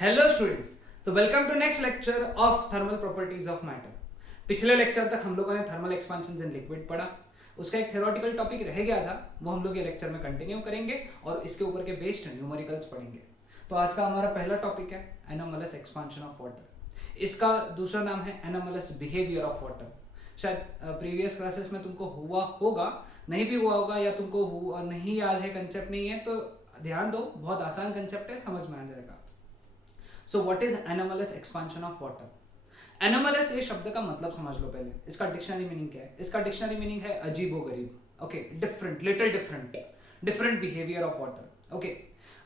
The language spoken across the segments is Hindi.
हेलो स्टूडेंट्स, तो welcome to next lecture of thermal properties of matter. पिछले लेक्चर तक हम लोगों ने थर्मल एक्सपेंशन इन लिक्विड पढ़ा। उसका एक थ्योरेटिकल टॉपिक रह गया था, वो हम लोग ये लेक्चर में कंटिन्यू करेंगे और इसके ऊपर के बेस्ड न्यूमेरिकल्स पढ़ेंगे। तो आज का हमारा पहला टॉपिक है एनोमलस एक्सपेंशन ऑफ वाटर। इसका दूसरा नाम है एनोमलस बिहेवियर ऑफ वाटर। शायद प्रीवियस क्लासेस में तुमको हुआ होगा, नहीं भी हुआ होगा, या तुमको नहीं याद है, कंसेप्ट नहीं है तो ध्यान दो, बहुत आसान कंसेप्ट है, समझ में आ जाएगा। So what is anomalous expansion of water. Anomalous ये शब्द का मतलब समझ लो पहले। इसका डिक्शनरी मीनिंग क्या है? इसका डिक्शनरी मीनिंग है अजीबोगरीब। Okay, different, little different, different behaviour of water. Okay,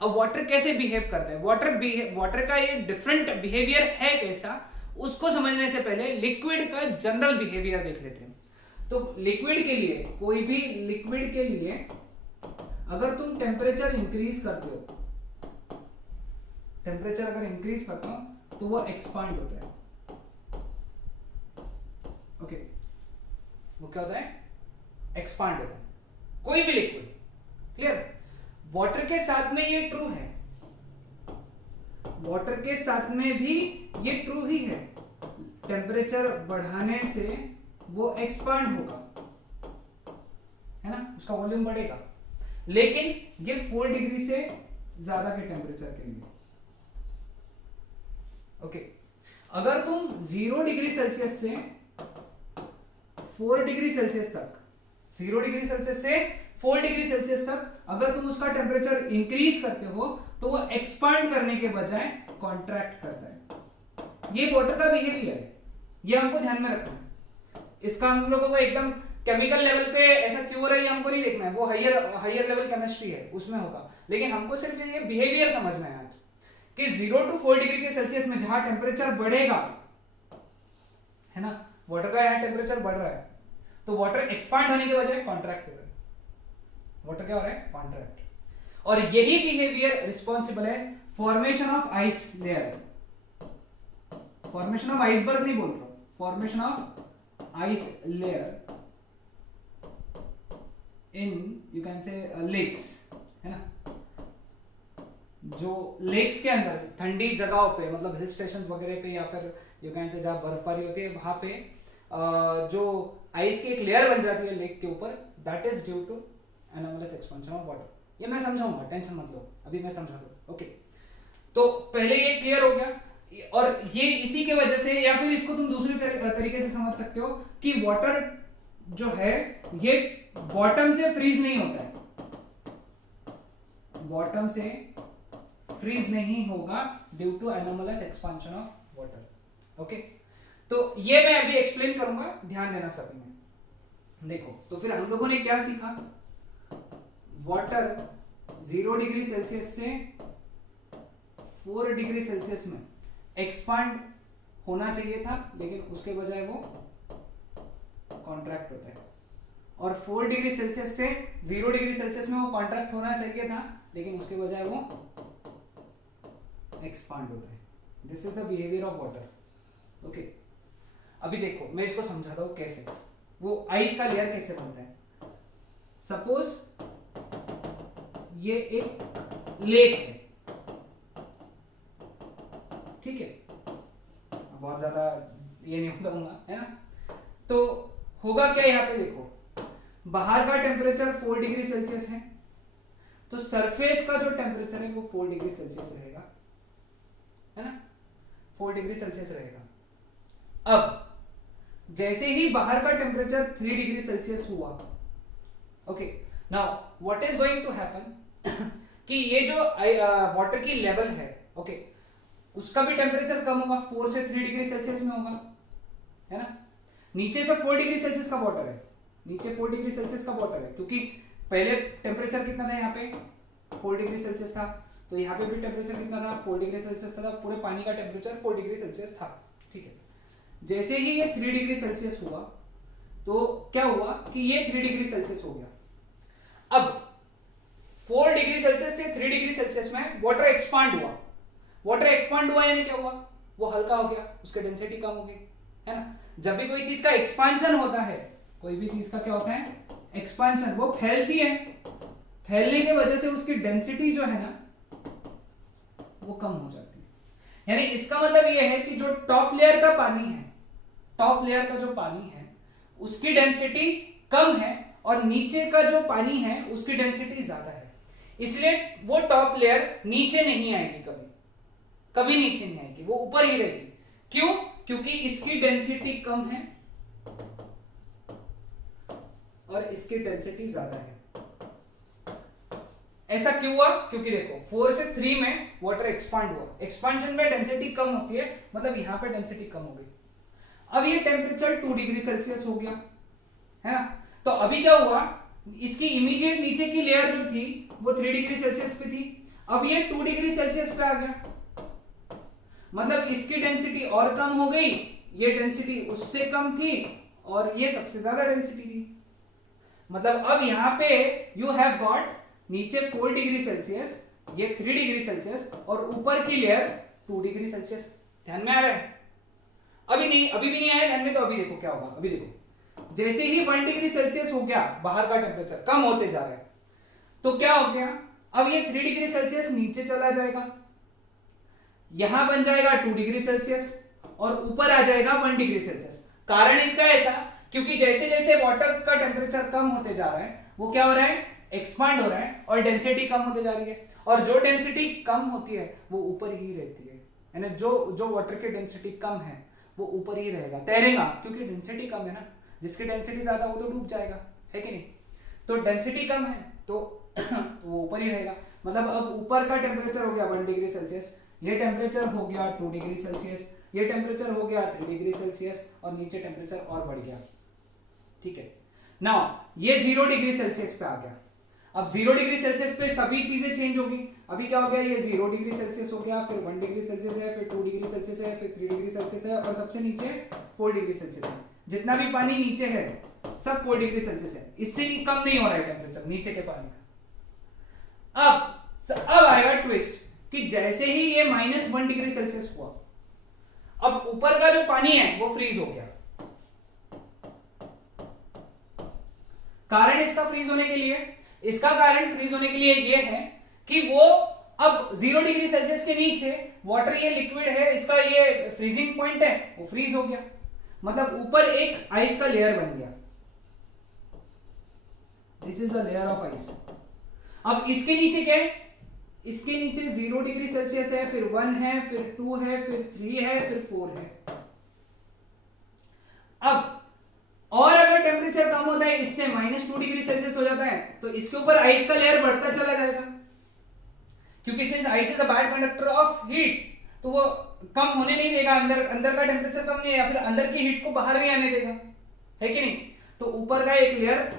अब वाटर कैसे बिहेव करता है, वाटर का ये डिफरेंट बिहेवियर है कैसा, उसको समझने से पहले लिक्विड का जनरल बिहेवियर देख लेते हैं। तो लिक्विड के लिए, कोई भी लिक्विड के लिए अगर तुम टेम्परेचर इंक्रीज करते हो, टेम्परेचर अगर इंक्रीज करता हूं तो वो एक्सपांड होता है। ओके, वो क्या होता है? एक्सपांड होता है, कोई भी लिक्विड। क्लियर? वाटर के साथ में ये ट्रू है, वाटर के साथ में भी ये ट्रू ही है। टेम्परेचर बढ़ाने से वो एक्सपांड होगा, है ना, उसका वॉल्यूम बढ़ेगा। लेकिन ये 4 डिग्री से ज्यादा के टेम्परेचर के लिए। ओके, अगर तुम 0 डिग्री सेल्सियस से 4 डिग्री सेल्सियस तक, 0 डिग्री सेल्सियस से 4 डिग्री सेल्सियस तक अगर तुम उसका टेम्परेचर इंक्रीज करते हो तो वो एक्सपांड करने के बजाय कॉन्ट्रैक्ट करता है। ये वाटर का बिहेवियर है, ये हमको ध्यान में रखना है। इसका हम लोगों को एकदम केमिकल लेवल पे ऐसा क्यों हो रहा है हमको नहीं देखना है, वो हायर लेवल केमिस्ट्री है, उसमें होगा। लेकिन हमको सिर्फ ये बिहेवियर समझना है आज कि 0 to 4 डिग्री के सेल्सियस में जहां टेम्परेचर बढ़ेगा, है ना, वाटर का यहां टेम्परेचर बढ़ रहा है तो वाटर एक्सपांड होने के बजाय कॉन्ट्रैक्ट हो रहा है। वाटर क्या हो रहा है? कॉन्ट्रैक्ट। और यही बिहेवियर रिस्पॉन्सिबल है formation of ice layer. Formation of iceberg नहीं बोल रहा हूं, formation of ice layer in, you can say, lakes, है ना। जो लेक्स के अंदर ठंडी जगहों पे, मतलब हिल स्टेशन वगैरह पे, या फिर यू कैन से जहां बर्फबारी होती है, वहां पे जो आइस की एक लेयर बन जाती है लेक के ऊपर, that is due to anomalous expansion of water. ये मैं समझाऊंगा, टेंशन मत लो, अभी मैं समझा दूं। ओके, तो पहले ये क्लियर हो गया। और ये इसी के वजह से, या फिर इसको तुम दूसरी तरीके से समझ सकते हो कि वाटर जो है ये बॉटम से फ्रीज नहीं होता है, बॉटम से फ्रीज नहीं होगा due to anomalous expansion of water. Okay, तो ये मैं अभी एक्सप्लेन करूंगा, ध्यान देना सभी में। देखो, तो फिर हम लोगों ने क्या सीखा? वाटर 0 डिग्री सेल्सियस से 4 डिग्री सेल्सियस में एक्सपांड होना चाहिए था, लेकिन उसके बजाय वो कॉन्ट्रैक्ट होता है। और 4 डिग्री सेल्सियस से 0 डिग्री सेल्सियस में वो कॉन्ट्रैक्ट होना चाहिए था, लेकिन उसके बजाय वो एक्सपांड होता है। This is the behaviour of water. Okay, अभी देखो मैं इसको समझाता हूं कैसे, वो आइस का लेयर कैसे बनता है। सपोज ये एक लेक है, ठीक है, बहुत ज्यादा ये नहीं बताऊंगा, है ना। तो होगा क्या, यहां पे देखो, बाहर का टेम्परेचर 4 डिग्री सेल्सियस है, तो सरफेस का जो टेम्परेचर है वो 4 डिग्री सेल्सियस रहेगा, है ना, 4 डिग्री सेल्सियस रहेगा। अब जैसे ही बाहर का टेम्परेचर 3 डिग्री सेल्सियस हुआ, okay, now what is going to happen कि ये जो वाटर की लेवल है, ओके, उसका भी टेम्परेचर कम होगा, 4 से 3 डिग्री सेल्सियस में होगा, है ना। नीचे से 4 डिग्री सेल्सियस का वाटर है, नीचे 4 डिग्री सेल्सियस का वाटर है, क्योंकि पहले टेम्परेचर कितना था, यहाँ पे 4 डिग्री सेल्सियस था, तो यहाँ पे भी टेम्परेचर कितना था, 4 डिग्री सेल्सियस था, पूरे पानी का टेम्परेचर 4 डिग्री सेल्सियस था, ठीक है। जैसे ही ये 3 डिग्री सेल्सियस हुआ तो क्या हुआ कि ये 3 डिग्री सेल्सियस हो गया। अब 4 डिग्री सेल्सियस से 3 डिग्री सेल्सियस में वाटर एक्सपांड हुआ, वाटर एक्सपांड हुआ यानी क्या हुआ, वो हल्का हो गया, उसकी डेंसिटी कम हो गई, है ना। जब भी कोई चीज का एक्सपांशन होता है, कोई भी चीज का क्या होता है, एक्सपांशन, वो फैलती है, फैलने की वजह से उसकी डेंसिटी जो है ना वो कम हो जाती है। यानी इसका मतलब ये है कि जो टॉप लेयर का पानी है, टॉप लेयर का जो पानी है उसकी डेंसिटी कम है और नीचे का जो पानी है उसकी डेंसिटी ज्यादा है, इसलिए वो टॉप लेयर नीचे नहीं आएगी, कभी कभी नीचे नहीं आएगी, वो ऊपर ही रहेगी। क्यों? क्योंकि इसकी डेंसिटी कम है और इसकी डेंसिटी ज्यादा है। ऐसा क्यों हुआ? क्योंकि देखो 4 से 3 में वाटर एक्सपांड हुआ, एक्सपांशन में डेंसिटी कम होती है, मतलब यहां पे डेंसिटी कम हो गई। अब ये टेम्परेचर 2 डिग्री सेल्सियस हो गया, है ना। तो अभी क्या हुआ, इसकी इमीडिएट नीचे की लेयर जो थी वो 3 डिग्री सेल्सियस पे थी, अब ये 2 डिग्री सेल्सियस पे आ गया, मतलब इसकी डेंसिटी और कम हो गई, ये डेंसिटी उससे कम थी और ये सबसे ज्यादा डेंसिटी थी। मतलब अब यहां पे यू हैव गॉट नीचे 4 डिग्री सेल्सियस, ये 3 डिग्री सेल्सियस और ऊपर की लेयर 2 डिग्री सेल्सियस। ध्यान में आ रहा है? अभी नहीं, अभी भी नहीं आया ध्यान में, तो अभी देखो क्या होगा। अभी देखो जैसे ही 1 डिग्री सेल्सियस हो गया, बाहर का टेम्परेचर कम होते जा रहा है, तो क्या हो गया, अब ये 3 डिग्री सेल्सियस नीचे चला जाएगा, यहां बन जाएगा 2 डिग्री सेल्सियस और ऊपर आ जाएगा 1 डिग्री सेल्सियस। कारण इसका ऐसा, क्योंकि जैसे जैसे वाटर का टेम्परेचर कम होते जा रहा है वो क्या हो रहा है, एक्सपांड हो रहा है और डेंसिटी कम होते जा रही है, और जो डेंसिटी कम होती है वो ऊपर ही रहती है, यानी जो वाटर की डेंसिटी कम है वो ऊपर ही रहेगा, तैरेगा, क्योंकि डेंसिटी कम है ना, जिसकी डेंसिटी ज्यादा वो तो डूब जाएगा, है कि नहीं। तो डेंसिटी कम है तो वो ऊपर ही रहेगा। मतलब अब ऊपर का टेम्परेचर हो गया 1 डिग्री सेल्सियस, ये टेम्परेचर हो गया 2 डिग्री सेल्सियस, ये टेम्परेचर हो गया 3 डिग्री सेल्सियस और नीचे टेम्परेचर और बढ़ गया, ठीक है। नाउ ये 0 डिग्री सेल्सियस पे आ गया। अब 0 डिग्री सेल्सियस पे सभी चीजें चेंज होगी। अभी क्या हो गया, ये 0 डिग्री सेल्सियस हो गया, फिर 1 डिग्री सेल्सियस है, फिर 2 डिग्री सेल्सियस है, फिर 3 डिग्री सेल्सियस है और सबसे नीचे 4 डिग्री सेल्सियस है। जितना भी पानी नीचे है सब 4 डिग्री सेल्सियस है, इससे भी कम नहीं हो रहा है टेम्परेचर नीचे के पानी का। अब आएगा ट्विस्ट कि जैसे ही ये -1 डिग्री सेल्सियस हुआ, अब ऊपर का जो पानी है वो फ्रीज हो गया। कारण इसका फ्रीज होने के लिए, इसका कारण फ्रीज होने के लिए ये है कि वो अब 0 डिग्री सेल्सियस के नीचे वाटर, ये लिक्विड है, इसका ये फ्रीजिंग पॉइंट है, वो फ्रीज हो गया, मतलब ऊपर एक आइस का लेयर बन गया। This is the layer of ice. अब इसके नीचे क्या है, इसके नीचे 0 डिग्री सेल्सियस है, फिर 1 है, फिर 2 है, फिर 3 है, फिर 4 है। अब और अगर टेम्परेचर कम होता है, इससे -2 डिग्री सेल्सियस हो जाता है, तो इसके ऊपर आइस का लेयर बढ़ता चला जाएगा, क्योंकि since ice is a bad conductor of heat, तो वो कम होने नहीं देगा, अंदर का टेम्परेचर कम नहीं, या फिर अंदर की हीट को बाहर नहीं आने देगा, है कि नहीं। तो ऊपर का एक लेयर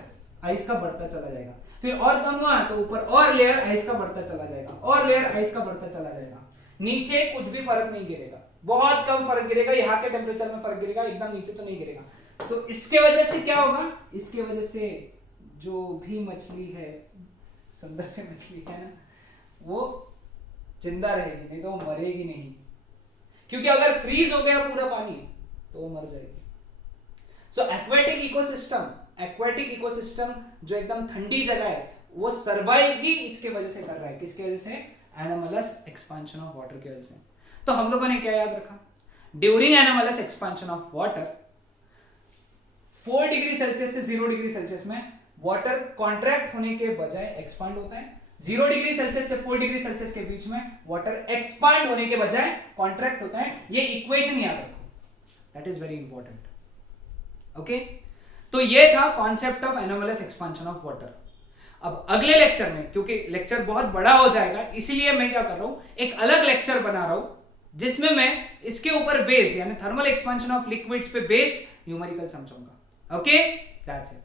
आइस का बढ़ता चला जाएगा, फिर और कम हुआ तो ऊपर और लेयर आइस का बढ़ता चला जाएगा, और लेयर आइस का बढ़ता चला जाएगा। नीचे कुछ भी फर्क नहीं गिरेगा, बहुत कम फर्क गिरेगा, यहाँ के टेम्परेचर में फर्क गिरेगा, एकदम नीचे तो नहीं गिरेगा। तो इसके वजह से क्या होगा, इसके वजह से जो भी मछली है, सुंदर से मछली है ना, वो जिंदा रहेगी, नहीं तो वो मरेगी नहीं, क्योंकि अगर फ्रीज हो गया पूरा पानी तो वो मर जाएगी। सो एक्वेटिक इकोसिस्टम जो एकदम ठंडी जगह है वो सर्वाइव ही इसके वजह से कर रहा है। किसके वजह से? एनोमलस एक्सपांशन ऑफ वाटर की वजह से। तो हम लोगों ने क्या याद रखा, during anomalous expansion of water 4 degree Celsius से 0 डिग्री सेल्सियस में वाटर कॉन्ट्रैक्ट होने के बजाय एक्सपांड होता है, 0 डिग्री सेल्सियस से 4 डिग्री सेल्सियस के बीच में वाटर एक्सपांड होने के बजाय कॉन्ट्रैक्ट होता है। ये इक्वेशन याद रखो, that is very important. Okay, तो ये था concept of anomalous expansion of water. अब अगले लेक्चर में, क्योंकि लेक्चर बहुत बड़ा हो जाएगा, इसीलिए मैं क्या कर रहा हूं, एक अलग लेक्चर बना रहा हूं जिसमें मैं इसके ऊपर बेस्ड यानी थर्मल एक्सपांशन ऑफ लिक्विड्स पे बेस्ड न्यूमेरिकल समझाऊंगा। Okay, that's it.